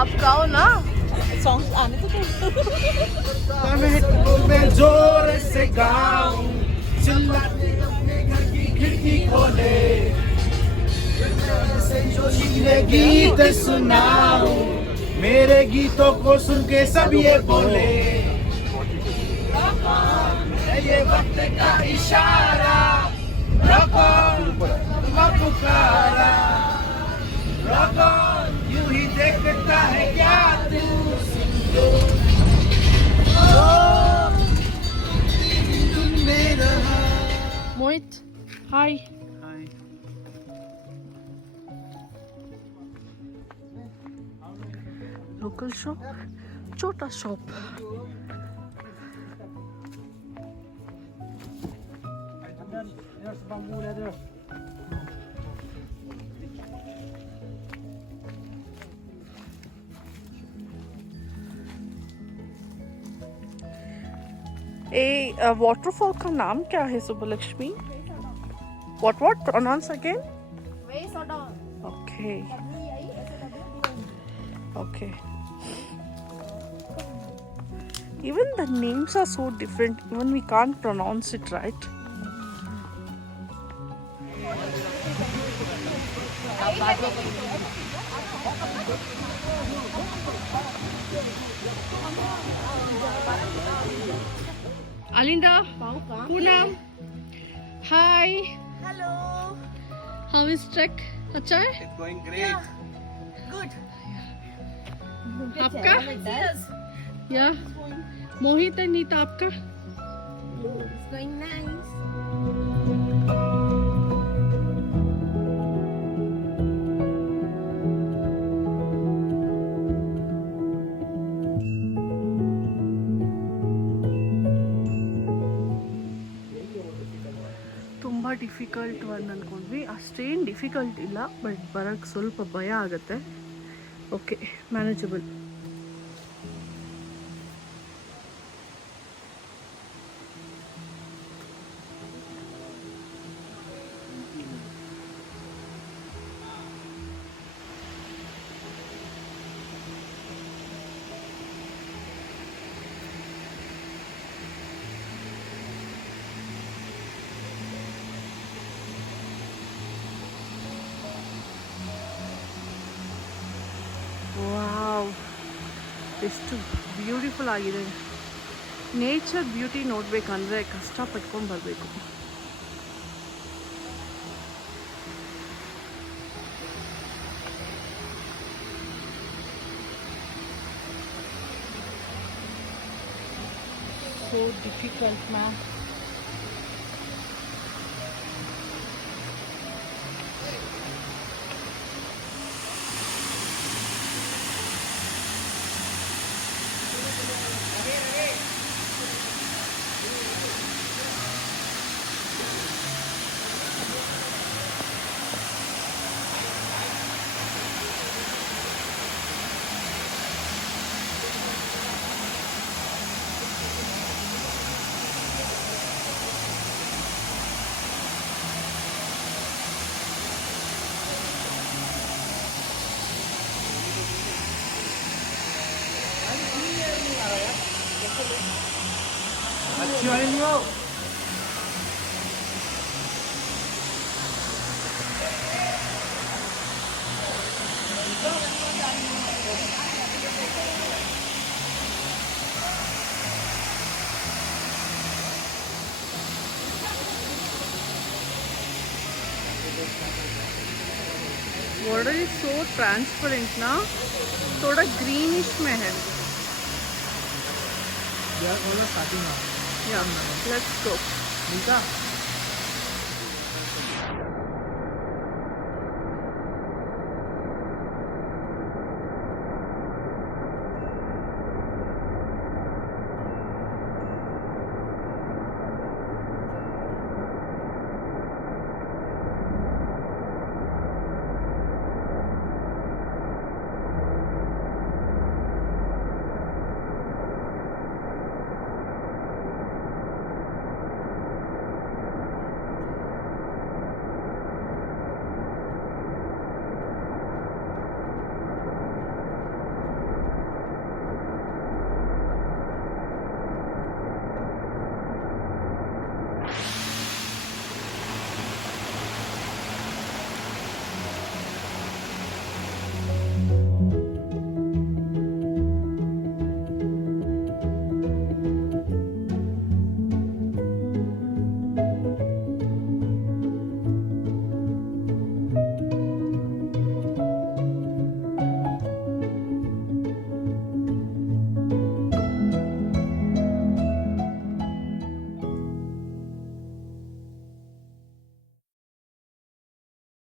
आप गाओ ना सॉन्ग आने तो मैं जोर से गाऊं, चिल्लाते अपने घर की खिड़की खोले, से जोशीले गीत सुनाऊं, मेरे गीतों को सुन के सब ये बोले, ये वक्त का इशारा, पुकारा, यूं ही देखता है क्या तू, मोहित हाय लोकल शॉप छोटा शॉप वाटरफॉल का नाम क्या है Subbulakshmi what pronounce again okay okay even the names are so different even we can't pronounce it right Alinda Poonam hi hello how is trek अच्छा है It's going great. गुड आपका या मोहित है नीता आपका इट्स गोइंग नाइस ತುಂಬ difficult one ಅಂದ್ಕೊಂಡ್ವಿ ಅಷ್ಟೇನು difficult ಇಲ್ಲ but ಬರೋಕ್ಕೆ ಸ್ವಲ್ಪ ಭಯ ಆಗುತ್ತೆ ಓಕೆ ಮ್ಯಾನೇಜಬಲ್ ವಾವ್ ಎಷ್ಟು ಬ್ಯೂಟಿಫುಲ್ ಆಗಿದೆ ನೇಚರ್ ಬ್ಯೂಟಿ ನೋಡಬೇಕಂದ್ರೆ ಕಷ್ಟಪಟ್ಕೊಂಡು ಬರಬೇಕು so difficult man अच्छी वाली नहीं हो वाटर इज सो ट्रांसपेरेंट ना थोड़ा ग्रीनिश में है यार स्टार्टिंग या लेट्स गो नीता